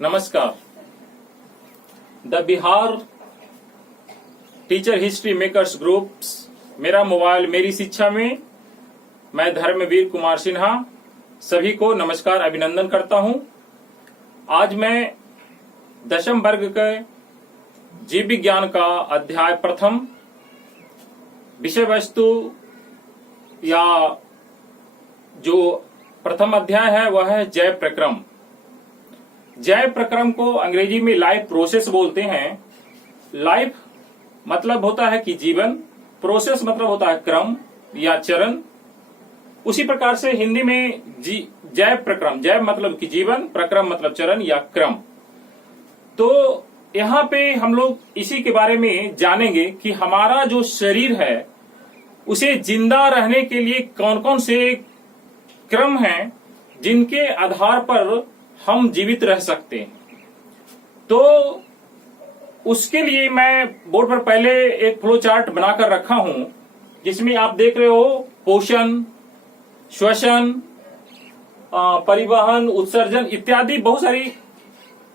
नमस्कार। The Bihar teacher history makers groups, मेरा mobile मेरी शिक्षा में मैं धर्मवीर कुमार सिन्हा सभी को नमस्कार, अभिनंदन करता हूं। आज मैं दशम वर्ग के जीव विज्ञान का अध्याय प्रथम विषय वस्तु या जो प्रथम अध्याय है वह है जैव प्रक्रम। जैव प्रक्रम को अंग्रेजी में लाइफ प्रोसेस बोलते हैं। लाइफ मतलब होता है कि जीवन, प्रोसेस मतलब होता है क्रम या चरण। उसी प्रकार से हिंदी में जैव प्रक्रम, जैव मतलब कि जीवन, प्रक्रम मतलब चरण या क्रम। तो यहाँ पे हम लोग इसी के बारे में जानेंगे कि हमारा जो शरीर है उसे जिंदा रहने के लिए कौन कौन से क्रम हैं जिनके आधार पर हम जीवित रह सकते हैं। तो उसके लिए मैं बोर्ड पर पहले एक फ्लो चार्ट बनाकर रखा हूं, जिसमें आप देख रहे हो पोषण, श्वसन, परिवहन, उत्सर्जन इत्यादि बहुत सारी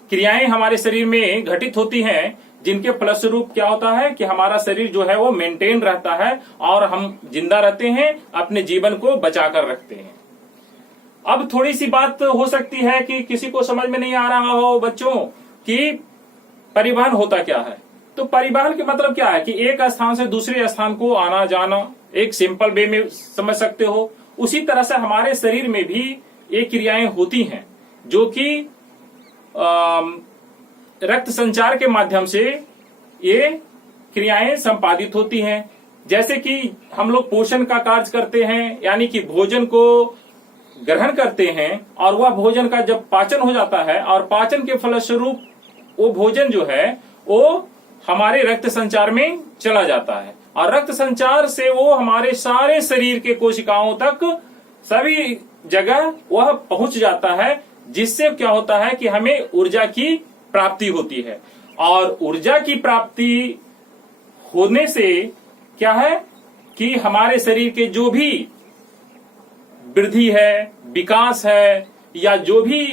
क्रियाएं हमारे शरीर में घटित होती हैं, जिनके फलस्वरूप क्या होता है कि हमारा शरीर जो है वो मेंटेन रहता है और हम जिंदा रहते हैं, अपने जीवन को बचाकर रखते हैं। अब थोड़ी सी बात हो सकती है कि किसी को समझ में नहीं आ रहा हो बच्चों कि परिवहन होता क्या है। तो परिवहन के मतलब क्या है कि एक स्थान से दूसरे स्थान को आना जाना, एक सिंपल वे में समझ सकते हो। उसी तरह से हमारे शरीर में भी ये क्रियाएं होती हैं जो कि रक्त संचार के माध्यम से ये क्रियाएं संपादित होती हैं। जैसे कि हम लोग पोषण का कार्य करते हैं, यानी कि भोजन को ग्रहण करते हैं और वह भोजन का जब पाचन हो जाता है और पाचन के फलस्वरूप वो भोजन जो है वो हमारे रक्त संचार में चला जाता है और रक्त संचार से वो हमारे सारे शरीर के कोशिकाओं तक सभी जगह वह पहुंच जाता है, जिससे क्या होता है कि हमें ऊर्जा की प्राप्ति होती है। और ऊर्जा की प्राप्ति होने से क्या है कि हमारे शरीर के जो भी वृद्धि है, विकास है या जो भी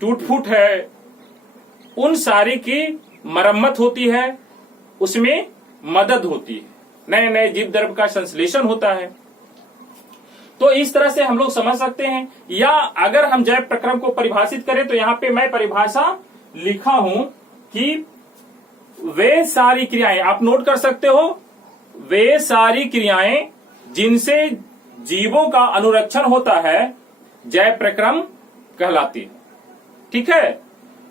टूट फूट है, उन सारी की मरम्मत होती है, उसमें मदद होती है, नए नए जीव द्रव्य का संश्लेषण होता है। तो इस तरह से हम लोग समझ सकते हैं। या अगर हम जैव प्रक्रम को परिभाषित करें तो यहाँ पे मैं परिभाषा लिखा हूं कि वे सारी क्रियाएं, आप नोट कर सकते हो, वे सारी क्रियाएं जिनसे जीवों का अनुरक्षण होता है जैव प्रक्रम कहलाती है। ठीक है,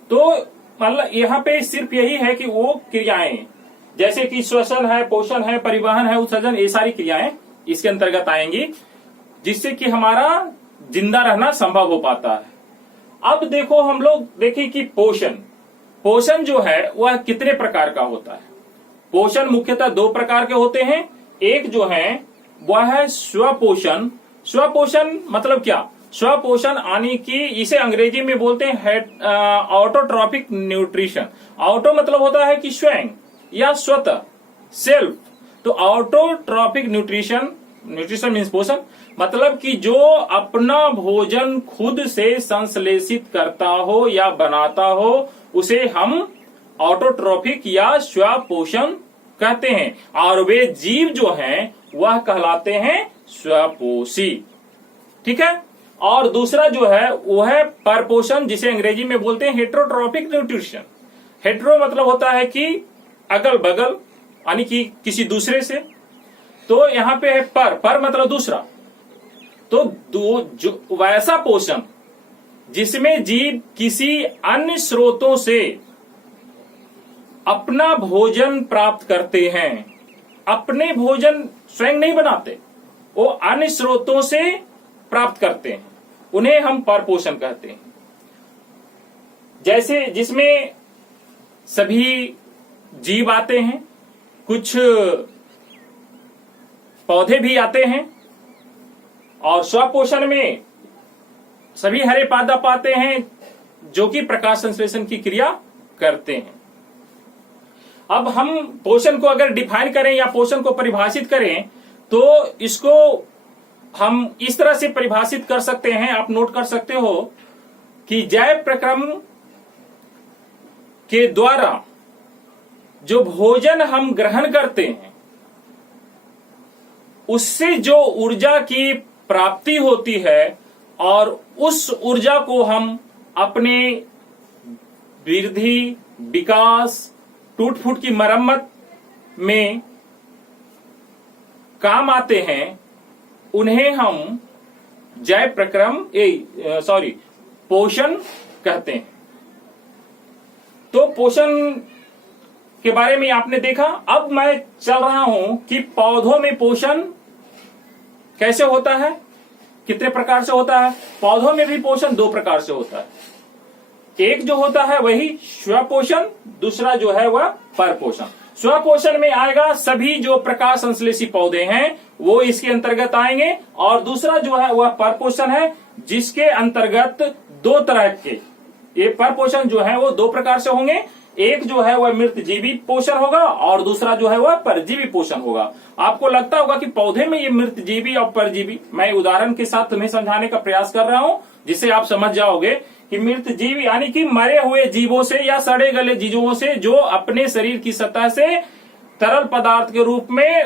तो मतलब यहाँ पे सिर्फ यही है कि वो क्रियाएं जैसे कि श्वसन है, पोषण है, परिवहन है, उत्सर्जन, ये सारी क्रियाएं इसके अंतर्गत आएंगी, जिससे कि हमारा जिंदा रहना संभव हो पाता है। अब देखो, हम लोग देखें कि पोषण जो है वह कितने प्रकार का होता है। पोषण मुख्यतः दो प्रकार के होते हैं। एक जो है वह है स्वपोषण। स्वपोषण मतलब क्या? स्वपोषण यानी कि इसे अंग्रेजी में बोलते हैं ऑटोट्रॉपिक न्यूट्रिशन। ऑटो मतलब होता है कि स्वयं या स्वतः, सेल्फ। तो ऑटोट्रॉपिक न्यूट्रिशन मीन्स पोषण, मतलब कि जो अपना भोजन खुद से संश्लेषित करता हो या बनाता हो, उसे हम ऑटोट्रॉपिक या स्वपोषण कहते हैं। और वे जीव जो हैं वह कहलाते हैं स्वपोषी। ठीक है। और दूसरा जो है वो है परपोषण, जिसे अंग्रेजी में बोलते हैं हेट्रोट्रॉपिक न्यूट्रिशन। हेट्रो मतलब होता है कि अगल बगल, यानी कि किसी दूसरे से। तो यहाँ पे है पर मतलब दूसरा। तो जो वैसा पोषण जिसमें जीव किसी अन्य स्रोतों से अपना भोजन प्राप्त करते हैं। अपने भोजन स्वयं नहीं बनाते, वो अन्य स्रोतों से प्राप्त करते हैं, उन्हें हम परपोषण कहते हैं। जैसे जिसमें सभी जीव आते हैं, कुछ पौधे भी आते हैं, और स्वपोषण में सभी हरे पादप आते हैं जो कि प्रकाश संश्लेषण की क्रिया करते हैं। अब हम पोषण को अगर डिफाइन करें या पोषण को परिभाषित करें तो इसको हम इस तरह से परिभाषित कर सकते हैं, आप नोट कर सकते हो कि जैव प्रक्रम के द्वारा जो भोजन हम ग्रहण करते हैं उससे जो ऊर्जा की प्राप्ति होती है और उस ऊर्जा को हम अपने वृद्धि, विकास, टूट फूट की मरम्मत में काम आते हैं, उन्हें हम जय प्रक्रम पोषण कहते हैं। तो पोषण के बारे में आपने देखा। अब मैं चल रहा हूं कि पौधों में पोषण कैसे होता है, कितने प्रकार से होता है। पौधों में भी पोषण दो प्रकार से होता है। एक जो होता है वही स्वपोषण, दूसरा जो है वह परपोषण। स्वपोषण में आएगा सभी जो प्रकाश संश्लेषी पौधे हैं वो इसके अंतर्गत आएंगे, और दूसरा जो है वह परपोषण है जिसके अंतर्गत दो तरह के ये परपोषण जो है वो दो प्रकार से होंगे। एक जो है वह मृतजीवी पोषण होगा और दूसरा जो है वह परजीवी पोषण होगा। आपको लगता होगा कि पौधे में ये मृतजीवी और परजीवी, मैं उदाहरण के साथ तुम्हें समझाने का प्रयास कर रहा हूं जिससे आप समझ जाओगे कि मृतजीव यानी कि मरे हुए जीवों से या सड़े गले जीवों से जो अपने शरीर की सतह से तरल पदार्थ के रूप में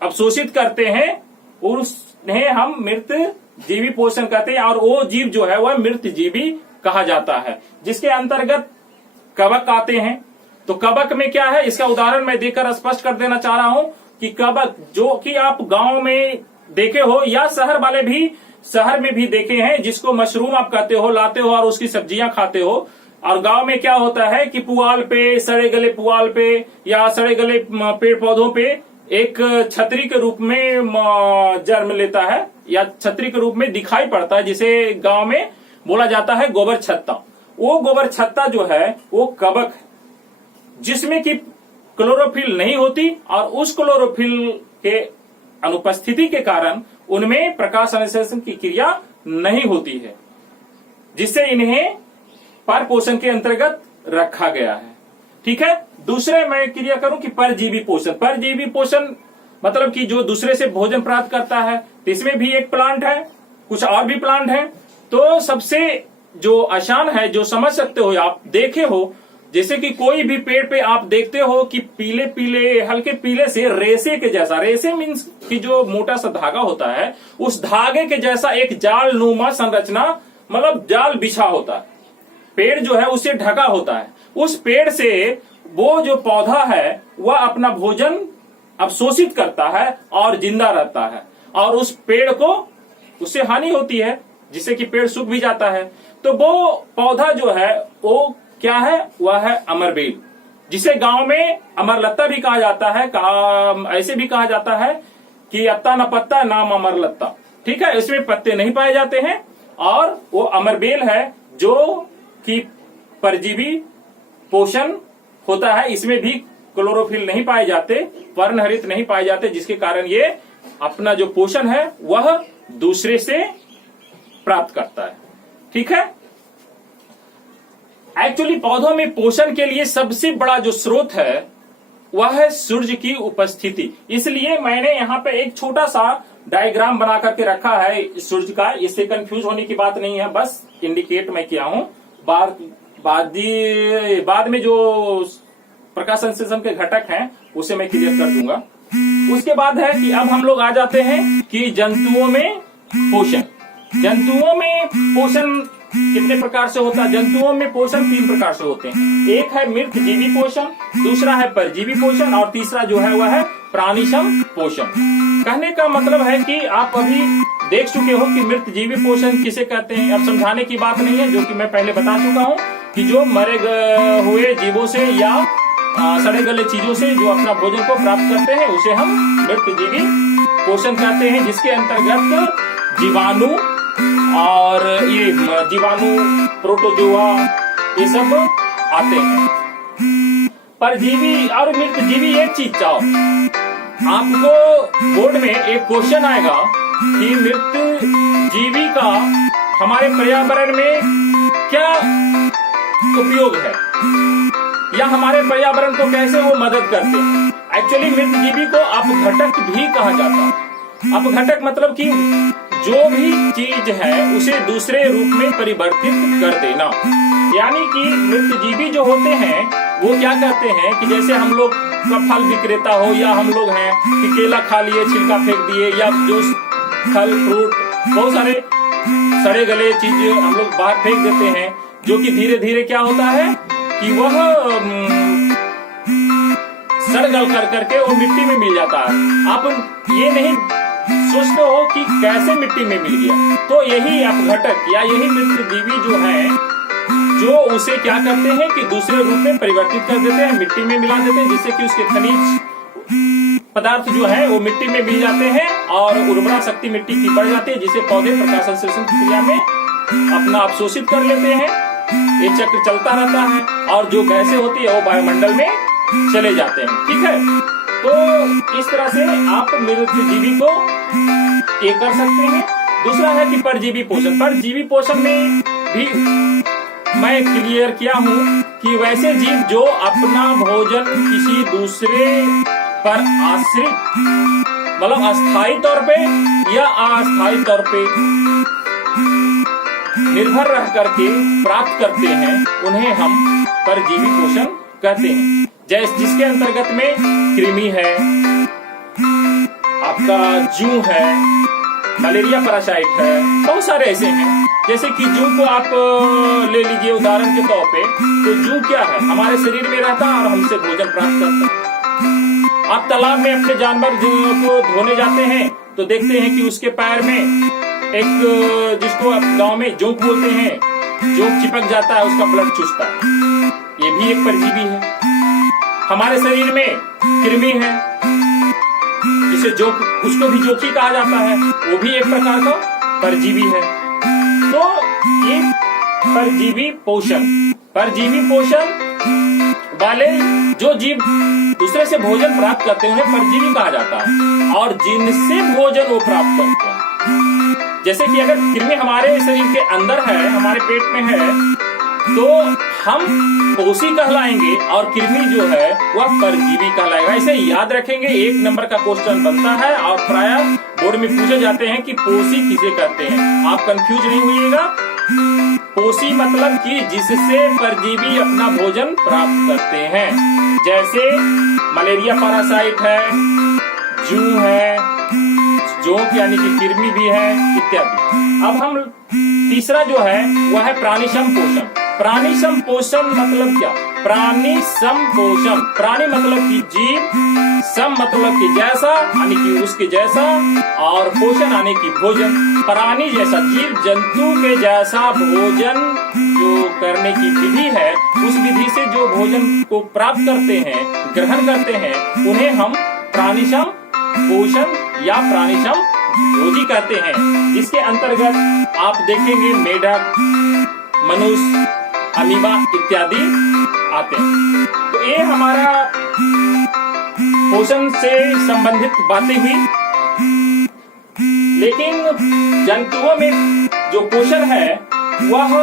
अवशोषित करते हैं उन्हें हम मृतजीवी पोषण कहते हैं, और वो जीव जो है वह मृतजीवी कहा जाता है, जिसके अंतर्गत कवक आते हैं। तो कवक में क्या है, इसका उदाहरण मैं देकर स्पष्ट कर देना चाह रहा हूं कि कवक जो कि आप गांव में देखे हो या शहर में भी देखे हैं, जिसको मशरूम आप कहते हो, लाते हो और उसकी सब्जियां खाते हो। और गांव में क्या होता है कि पुआल पे, सड़े गले पुआल पे या सड़े गले पेड़ पौधों पे एक छतरी के रूप में जन्म लेता है या छतरी के रूप में दिखाई पड़ता है, जिसे गांव में बोला जाता है गोबर छत्ता। वो गोबर छत्ता जो है वो कवक है, जिसमें कि क्लोरोफिल नहीं होती, और उस क्लोरोफिल के अनुपस्थिति के कारण उनमें प्रकाश संश्लेषण की क्रिया नहीं होती है, जिससे इन्हें परपोषण के अंतर्गत रखा गया है। ठीक है। दूसरे मैं क्रिया करूं कि परजीवी पोषण। परजीवी पोषण मतलब कि जो दूसरे से भोजन प्राप्त करता है, तो इसमें भी एक प्लांट है, कुछ और भी प्लांट है। तो सबसे जो आसान है, जो समझ सकते हो, आप देखे हो, जैसे कि कोई भी पेड़ पे आप देखते हो कि पीले पीले हल्के पीले से रेशे के जैसा, रेशे मीन्स कि जो मोटा सा धागा होता है, उस धागे के जैसा एक जाल नुमा संरचना, मतलब जाल बिछा होता है, पेड़ जो है उससे ढका होता है। उस पेड़ से वो जो पौधा है वह अपना भोजन अवशोषित करता है और जिंदा रहता है, और उस पेड़ को उससे हानि होती है जिससे कि पेड़ सूख भी जाता है। तो वो पौधा जो है वो क्या है, वह है अमरबेल, जिसे गांव में अमरलत्ता भी कहा जाता है। ऐसे भी कहा जाता है कि अत्ता न पत्ता नाम अमरलत्ता। ठीक है। इसमें पत्ते नहीं पाए जाते हैं, और वो अमरबेल है जो कि परजीवी पोषण होता है। इसमें भी क्लोरोफिल नहीं पाए जाते, पर्णहरित नहीं पाए जाते, जिसके कारण ये अपना जो पोषण है वह दूसरे से प्राप्त करता है। ठीक है। एक्चुअली पौधों में पोषण के लिए सबसे बड़ा जो स्रोत है वह है सूर्य की उपस्थिति। इसलिए मैंने यहाँ पे एक छोटा सा डायग्राम बना करके रखा है सूर्य का। इससे कंफ्यूज होने की बात नहीं है, बस इंडिकेट मैं किया हूं। बाद में जो प्रकाश संश्लेषण के घटक हैं उसे मैं क्लियर कर दूंगा। उसके बाद है कि अब हम लोग आ जाते हैं कि जंतुओं में पोषण। जंतुओं में पोषण कितने प्रकार से होता है? जंतुओं में पोषण 3 प्रकार से होते हैं। एक है मृतजीवी पोषण, दूसरा है परजीवी पोषण, और तीसरा जो है वह है प्राणिसम पोषण। कहने का मतलब है कि आप अभी देख चुके हो कि मृतजीवी पोषण किसे कहते हैं। अब समझाने की बात नहीं है, जो कि मैं पहले बता चुका हूँ कि जो मरे हुए जीवों से या सड़े गले चीजों से जो अपना भोजन को प्राप्त करते हैं उसे हम मृतजीवी पोषण कहते हैं, जिसके अंतर्गत जीवाणु और ये जीवाणु, प्रोटोजोआ, ये सब आते हैं। परजीवी और मृतजीवी एक चीज चाहो, आपको बोर्ड में एक क्वेश्चन आएगा कि मृतजीवी का हमारे पर्यावरण में क्या उपयोग है या हमारे पर्यावरण को कैसे वो मदद करते हैं। एक्चुअली मृतजीवी को अपघटक भी कहा जाता है। अपघटक मतलब कि जो भी चीज है उसे दूसरे रूप में परिवर्तित कर देना। यानी कि मृतजीवी जो होते हैं वो क्या करते हैं कि जैसे हम लोग का फल विक्रेता हो या हम लोग हैं कि केला खा लिए छिलका फेंक दिए या जो फल फ्रूट बहुत सारे सड़े गले चीज हम लोग बाहर फेंक देते हैं, जो कि धीरे धीरे क्या होता है कि वह सड़ गल कर करके वो मिट्टी में मिल जाता है। आप ये नहीं सोचते हो कि कैसे मिट्टी में मिल गया। तो यही अपघटक या यही मृतजीवी जो है जो उसे क्या करते हैं कि दूसरे रूप में परिवर्तित कर देते हैं, मिट्टी में मिला देते हैं, जिससे कि उसके खनिज पदार्थ जो है वो मिट्टी में मिल जाते हैं और उर्वरा शक्ति मिट्टी की बढ़ जाती है, जिससे पौधे प्रकाश संश्लेषण की क्रिया में अपना अवशोषित कर लेते हैं। ये चक्र चलता रहता है और जो गैसें होती है वो वायुमंडल में चले जाते हैं। ठीक है, तो इस तरह से आप मृतजीवी को ये कर सकते हैं। दूसरा है कि परजीवी पोषण। परजीवी पोषण में भी मैं क्लियर किया हूँ कि वैसे जीव जो अपना भोजन किसी दूसरे पर आश्रित मतलब अस्थायी तौर पे या अस्थायी तौर पे निर्भर रह करके प्राप्त करते हैं, उन्हें हम परजीवी पोषण कहते हैं। जैसे जिसके अंतर्गत में कृमि है, आपका जूं है, मलेरिया पैरासाइट है, बहुत सारे ऐसे हैं। जैसे कि जूं को आप ले लीजिए उदाहरण के तौर पे, तो जूं क्या है, हमारे शरीर में रहता है और हमसे भोजन प्राप्त करता है। आप तालाब में अपने जानवर को धोने जाते हैं तो देखते हैं कि उसके पैर में एक, जिसको आप गांव में जोंक बोलते हैं, जोंक चिपक जाता है, उसका ब्लड चूसता है। ये भी एक परजीवी है। हमारे शरीर में कृमि है जिसे जोंक, उसको भी जोंकी कहा जाता है, वो भी एक प्रकार का परजीवी है। तो ये परजीवी पोषण वाले जो जीव दूसरे से भोजन प्राप्त करते हैं उन्हें परजीवी कहा जाता है। और जिनसे भोजन वो प्राप्त करते हैं, जैसे कि अगर कृमि हमारे शरीर के अंदर है, हमारे पेट में है, तो हम पोषी कहलाएंगे और कृमि जो है वह परजीवी कहलाएगा। इसे याद रखेंगे, 1 नंबर का क्वेश्चन बनता है और प्रायः बोर्ड में पूछे जाते हैं कि पोषी किसे कहते हैं। आप कंफ्यूज नहीं होइएगा। पोषी मतलब कि जिससे परजीवी अपना भोजन प्राप्त करते हैं, जैसे मलेरिया पैरासाइट है, जूं है, जोंक यानी कि कृमि भी है इत्यादि। अब हम तीसरा जो है वह है प्राणी संपोषण। प्राणी संपोषण मतलब क्या? प्राणी संपोषण, प्राणी मतलब कि जीव, सम मतलब कि जैसा यानी कि उसके जैसा, और पोषण यानी कि भोजन। प्राणी जैसा, जीव जंतु के जैसा भोजन जो करने की विधि है, उस विधि से जो भोजन को प्राप्त करते हैं, ग्रहण करते हैं, उन्हें हम प्राणी संपोषण या प्राणी संभोजी कहते हैं। जिसके अंतर्गत आप देखेंगे मेढक, मनुष्य, अमीबा इत्यादि आते हैं। तो ये हमारा पोषण से संबंधित बातें हुई। लेकिन जंतुओं में जो पोषण है वह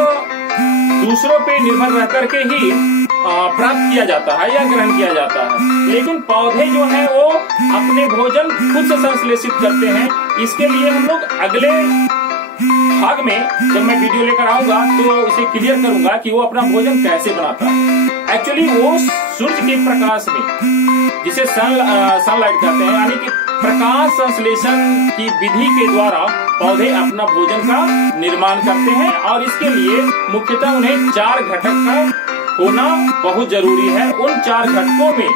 दूसरों पे निर्भर रह करके ही प्राप्त किया जाता है या ग्रहण किया जाता है। लेकिन पौधे जो हैं वो अपने भोजन खुद से संश्लेषित करते हैं। इसके लिए हम लोग अगले भाग में जब मैं वीडियो लेकर आऊंगा तो उसे क्लियर करूंगा कि वो अपना भोजन कैसे बनाता है। एक्चुअली वो सूर्य के प्रकाश में, जिसे सनलाइट कहते हैं, यानी कि प्रकाश संश्लेषण की विधि के द्वारा पौधे अपना भोजन का निर्माण करते हैं। और इसके लिए मुख्यतः उन्हें 4 घटक का होना बहुत जरूरी है। उन 4 घटकों में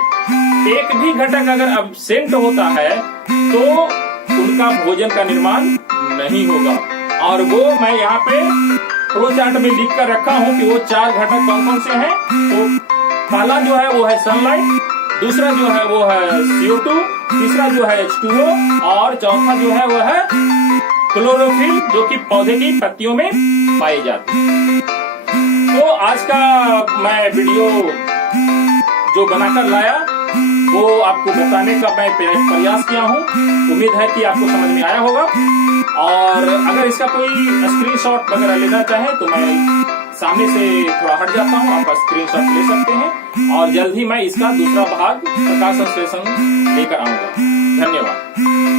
एक भी घटक अगर अब्सेंट होता है तो उनका भोजन का निर्माण नहीं होगा। और वो मैं यहाँ पे फ्लो चार्ट में लिख कर रखा हूँ कि वो 4 घटक कौन कौन से हैं। तो पहला जो है वो है सनलाइट, दूसरा जो है वो है CO2, तीसरा जो है H2O, और चौथा जो है वो है क्लोरोफिल, जो कि पौधे की पत्तियों में पाए जाते हैं। तो आज का मैं वीडियो जो बनाकर लाया वो आपको बताने का मैं प्रयास किया हूँ। उम्मीद है कि आपको समझ में आया होगा। और अगर इसका कोई स्क्रीनशॉट वगैरह लेना चाहे तो मैं सामने से थोड़ा हट जाता हूँ, आप स्क्रीनशॉट ले सकते हैं। और जल्द ही मैं इसका दूसरा भाग प्रकाश संश्लेषण लेकर आऊंगा। धन्यवाद।